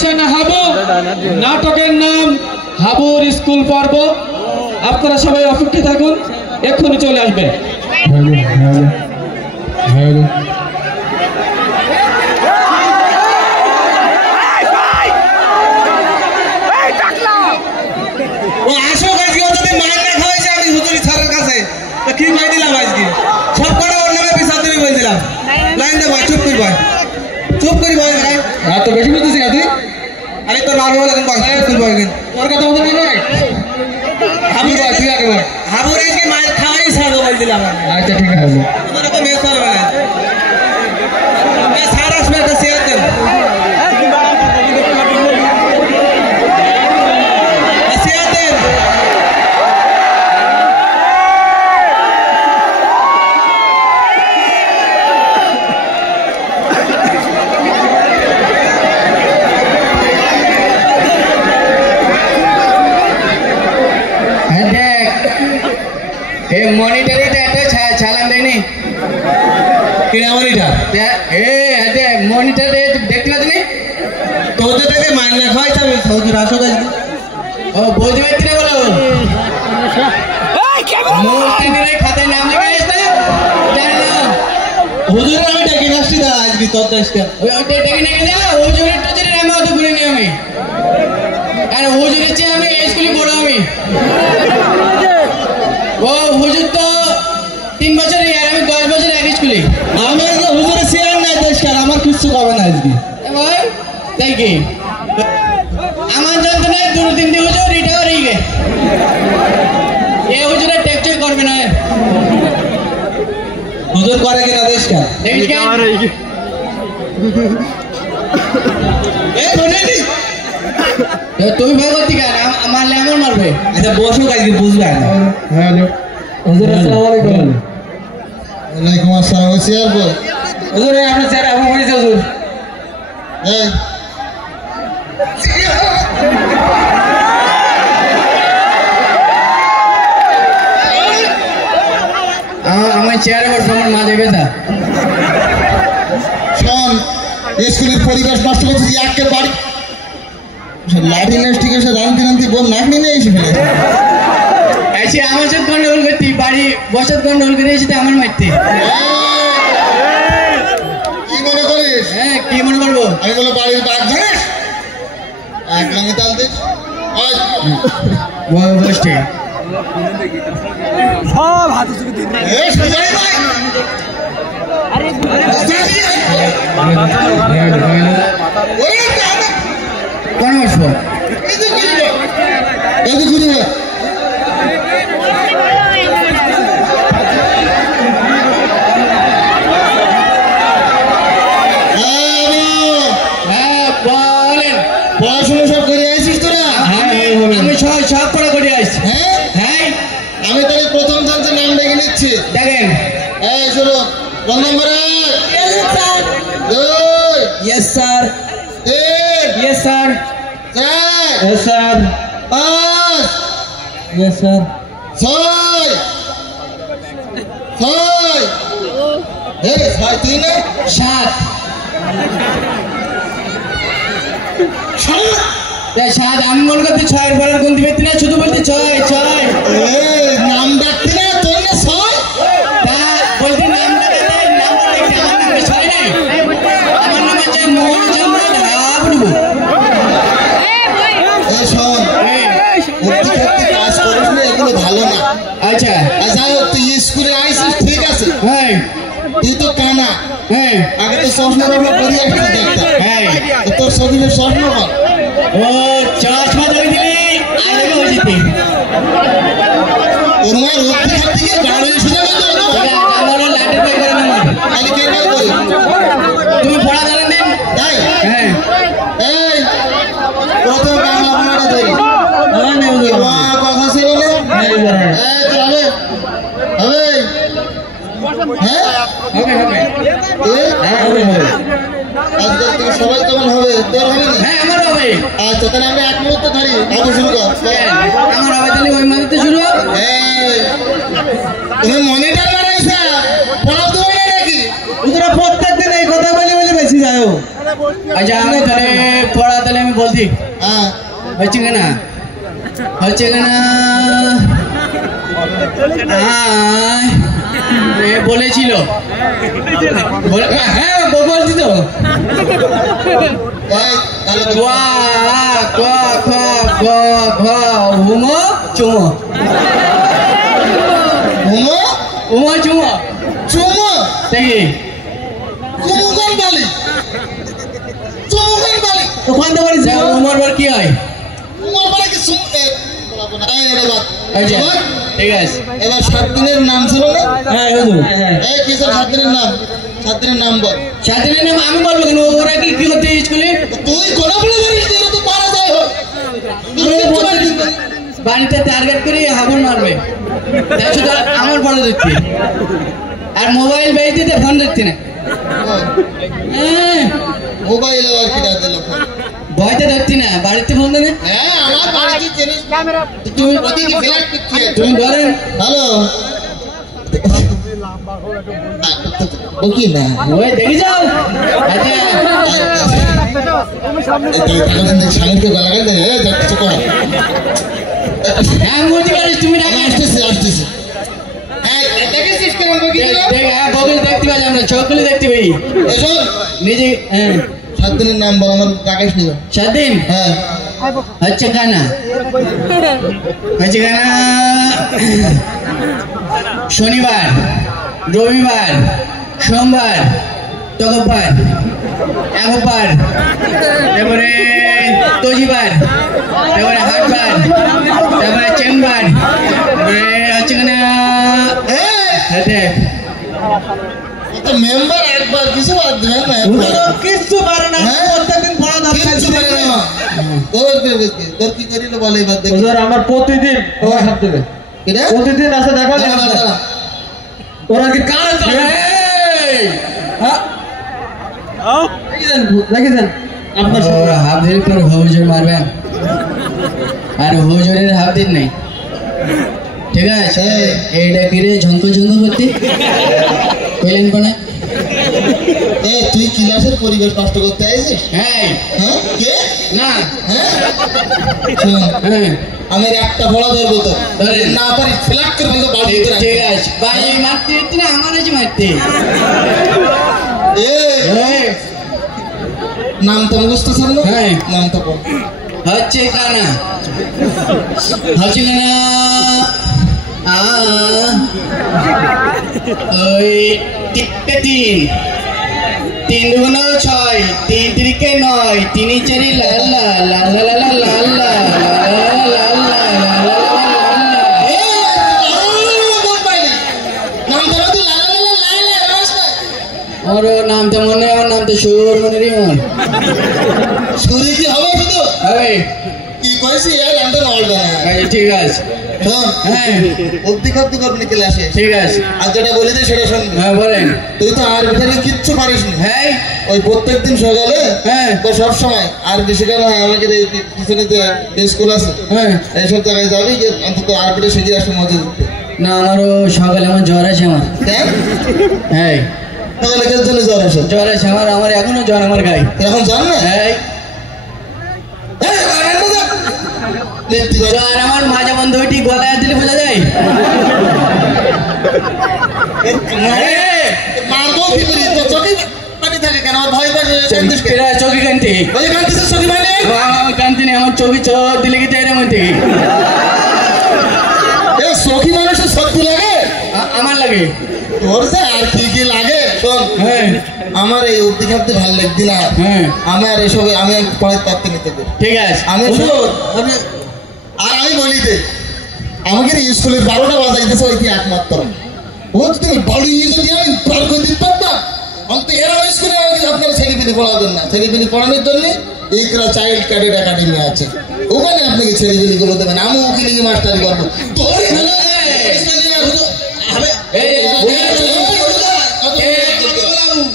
Production Habu, নাটকের নাম হাবুর স্কুল পর্ব। আপনারা সবাই অপেক্ষা থাকুন, এক্ষুনি চলে আসবে। কি কই দিলাম আজকে সব কটা ওর নামে বিচার দিবি বলছিলাম। লাইন দে ভাই, চুপ করি ভাই, চুপ করি ভাই। এত বেশি বুঝতেছি না তুই? আরে তোর নাম বলে ভাই, চুপ করি ভাই। তোর কথা বলতে না ভাই, হাবু ভাই তুই আগে বল। হাবুর আজকে মায়ের খাওয়াই ছাড়বো বলছিলাম। আচ্ছা ঠিক আছে, তোরা তো মেয়ে চলবে না। এই স্যার আসবে, একটা চেয়ার দেন। মনিটরিটা এত চালান দেয়নি কিনা মনিটর মনিটর দেখতে পাচ্ছি তোদের থেকে মাইনা খাওয়াইতে আমি সৌদি রাসো গাছ। ও বুঝতে পারছি না, বলো খাতায় নাম লেখা হুজুর আমি ডেকে আসছি দা আজকে তোর দেশটা ডেকে নিয়ে গেলে হুজুরের টুজুরের নামে অত ঘুরে নি আমি। আর হুজুরের চেয়ে আমি স্কুলে বড় আমি। ও হুজুর তো 3 বছর আর আমি 10 বছর এক স্কুলে। আমার হুজুরের চেয়ার নাই দেশকার, আমার কিচ্ছু হবে না আজকে ভাই। তাই কি আমার যন্ত্রণায় 2-3 দিন হুজুর রিটায়ার হয়ে গে। এ হুজুরে টেকচই করবে না। হুজুর করে কিনা দেশকার তুই ভয় করতি কেন? মারলে আমার মারবে। আচ্ছা বসো আজকে বুঝবে না। হ্যালো হুজুর, আসসালামু আলাইকুম। ওয়ালাইকুম আসসালাম। চেয়ার বল হুজুর, আপনার চেয়ার এখন হয়েছে হুজুর। এই আমার চেয়ারে বসে আমার মা দেবে তা শোন, স্কুলের পরিবেশ নষ্ট করছিস একেবারে। লাঠি নেস্টিক এসে রান্তি রান্তি বল নাকনি নিয়ে এসে ফেলে এসে আমার সাথে গন্ডগোল করতি, বাড়ি বসাত গন্ডগোল করে এসে আমার মারতে। কি মনে করিস? হ্যাঁ কি মনে করবো? আমি বলে বাড়ির বাঘ জানিস, এক রঙে তাল দিস বসতে সব হাতে চুকে দিন। কোন বসবো? পড়াশোনা সব করে আসিস তোরা? আমি সব পড়া করে আসছি। হ্যাঁ হ্যাঁ আমি তাহলে প্রথম চান্সে নাম ডেকে নিচ্ছি। দেখেন এই শুরু, roll number 1 2 yes sir 3 yes sir 4 yes sir 5 yes sir 6 এই 6 3 7 7 আমি মনে করতে 6 এর পরের গুনতে পারতি না, শুধু বলতে 6 নাম ডাকতি না তোর না 6 তা বলতে নাম ডাকাতে নাম লিখতে আমার নামে 6 নাই। আমার নাম হচ্ছে মোহাম্মদ হাবুল। এই শোন, কাজ করিস না, এগুলো ভালো না। আচ্ছা যাই হোক, তুই স্কুলে আইসিস ঠিক আছে, হ্যাঁ তুই তো কানা। হ্যাঁ আগে তো চশমা ব্যবহার করি আসছিস দেখতাম। হ্যাঁ তোর শরীরে চশমা বল। ও চশমা ধরে দিলে আগে হয়ে যেতে। তোর মায়ের রক্তি খাত থেকে গাড়ি সোজা করে দেবো। আমার লাঠি পাই করে না। আগে কে পাই করি? তুমি পড়া জানেন দেন? তাই? হ্যাঁ এই প্রথম বাংলা পড়াটা ধরি। মা কথা ছিল না? এই তো হবে হবে হ্যাঁ হবে হবে আজকাল থেকে সবাই কেমন হবে? তোর হবে না? হ্যাঁ আমার হবে। আচ্ছা তাহলে আমরা এক মুহূর্তে ধরি, আবার শুরু কর। আমার হবে তাহলে ওই মাঝে শুরু। এই তুমি মনিটর বানাইছ, পড়াও তো হয় নাকি? তোরা প্রত্যেকদিন এই কথা বলে বলে বেশি যাও। আচ্ছা আমি তাহলে পড়া তাহলে আমি বলছি হ্যাঁ হচ্ছে কেনা বলেছিল হ্যাঁ বলছি তো তাহলে হুমো চুমো হুমো উমো চুমো চুমো দেখি চুমুকন বালি চুমুকন বালি ওখান থেকে বলিস উমর বার কি হয় উমর বালি কি সুম বলাবো না এটা বাদ ঠিক আছে এবার 7 দিনের নাম ছিল না হ্যাঁ হুজুর এই কি স্যার 7 দিনের নাম 7 দিনের নাম বল 7 দিনের নাম আমি বলবো কেন ওরা কি কি করতে স্কুলে তুই কোন বলে জানিস না তো পারা যায় হোক বাড়িতে টার্গেট করে হাবুল মারবে তাই শুধু আমার বড় দেখছি আর মোবাইল বেঁচে ফোন দেখছি না মোবাইল আর কি দিল ভয়তে দেখছি না বাড়িতে ফোন দেবে হ্যাঁ আমার বাড়িতে জিনিস তুমি ওদিকে ফ্ল্যাট পিছিয়ে তুমি বলেন হ্যালো ওকে না ওই দেখি যাও আচ্ছা সামনে গলা গেলে যাচ্ছে কর হ্যাঁ বুঝতে পারিস তুমি না আসতেছি হ্যাঁ দেখেছিস কেমন বকি দিল দেখ হ্যাঁ বগল দেখতে পাই আমরা চোখগুলি দেখতে পাই এসো নিজে হ্যাঁ 7 দিনের নাম বল আমার রাকেশ নিও 7 দিন হ্যাঁ হচ্ছে কানা শনিবার রবিবার সোমবার তকবার একবার তারপরে তজিবার তারপরে হাটবার তারপরে চেম্বার তারপরে হচ্ছে কানা তো মেম্বার একবার কিছু বাদ দেবেন না কিছু পারে না প্রত্যেকদিন পড়া কিছু পারে না তোর কি করিল বলে বাদ দে হুজুর আমার প্রতিদিন ওরা হাত দেবে এটা প্রতিদিন আসে দেখা ওরা কি কার দেখেছেন আপনার হাফ দিন পর হুজুর মারবেন আর হুজুরের হাফ দিন নেই ঠিক আছে এইটা কিরে ঝঙ্ক করতে কইলেন কোনা তুই ক্লাসের পরিবেশ নষ্ট করতে আইছিস হ্যাঁ হ্যাঁ কে না হ্যাঁ শোন হ্যাঁ আমি একটা বড় ধরবো তো না পারি ফ্ল্যাট করে বন্ধ বাড়ি ভিতরে ঠিক আছে বাইরে মারতে দিতে না আমার আছে মারতে নাম তো মুখস্থ ছিল না হ্যাঁ নাম তো বল হচ্ছে কানা ওই 3 দুগুণ 6 3 তিরিকে 9 3 4 লাল্লা লাল্লা লাল্লা লাল্লা লাল্লা ওর নাম তো মনে আমার নাম তো সুর মনে রে মন সুরি কি হবে শুধু হবে কি কইছি এর আন্ডার অলডা ঠিক আছে শোন হ্যাঁ অবধি করতে করবি ক্লাসে ঠিক আছে আর যেটা বলি দে সেটা শুনবি হ্যাঁ বলেন তুই তো আর ভিতরে কিচ্ছু পারিস না হ্যাঁ ওই প্রত্যেকদিন সকালে হ্যাঁ তো সব সময় আর বেশি কেন আমাকে পিছনে যে স্কুল আছে হ্যাঁ এইসব জায়গায় যাবি যে অন্তত আর ভিতরে শিখে আসতে মজা দিতে না আমারও সকালে আমার জ্বর আছে আমার কেন হ্যাঁ সকালে কেন জন্য জ্বর আসে জ্বর আছে আমার এখনো জ্বর আমার গায়ে এখন জান না হ্যাঁ জ্বর আমার মাঝে বন্ধ ওইটি গলায় দিলে বোঝা যায় মারবো কি করি তো চোখে পানি থাকে কেন আমার ভয় পাচ্ছে চোখে কান্তি ওই কান্তিছে চোখে মানে কান্তি নেই আমার চোখে চোখ দিলে কি চাই এর মধ্যে এ সখী মানুষের সত্যি লাগে আমার লাগে তোর যে আর কি কি লাগে শোন হ্যাঁ আমার এই অবধি খাতে ভালো লাগতি না হ্যাঁ আমার এসব আমি পড়াতে পারতে নিতে পারি ঠিক আছে আমি আর আমি বলি দে আমাকে স্কুলের 12টা বাজাইতেছে ওই কি একমাত্র ও তুমি বাড়ি যদি আমি পার করে দিতে পারতাম অন্তত এরা স্কুলে আমাকে আপনারা ছেলেপিলি পড়াবেন না ছেলেপিলি পড়ানোর জন্য এইকরা চাইল্ড ক্যাডেট একাডেমি আছে ওখানে আপনাকে ছেলেপিলি গুলো দেবেন আমি ওকে লিখে মাস্টারি করবো তোর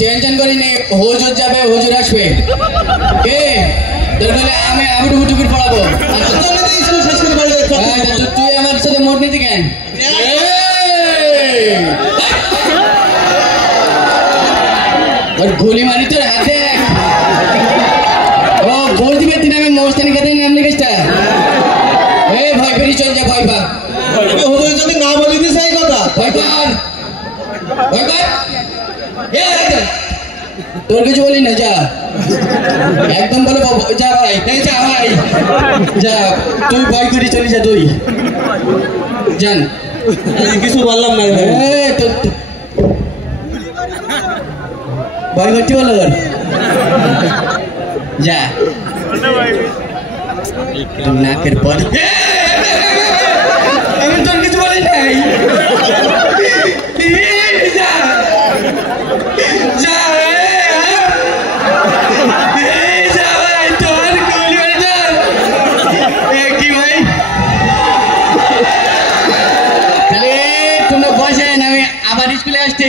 টেনশন করি নেই হুজুর যাবে হুজুর আসবে কে দরকার আমি আবুটু বুটু করে পড়াবো তুই আমার সাথে মোট নিতে কেন গুলি মারি তোর হাতে ও গোল দিবে দিন আমি অবস্থা নিয়ে কেটে নাম লিখিসটা এই ভয় পেরি চল যা ভয় পা হুজুর যদি না বলি দিস এই কথা ভয় পার ভয় পার তোর কিছু বলি না যা একদম বলে যা ভাই এই যা ভাই যা তুই ভয় করে চলে যা তুই জান কিছু বললাম না ভয় করতে বলো যা নাকের পর আমি তোর কিছু বলি নাই যা যা আবার স্কুলে আসতে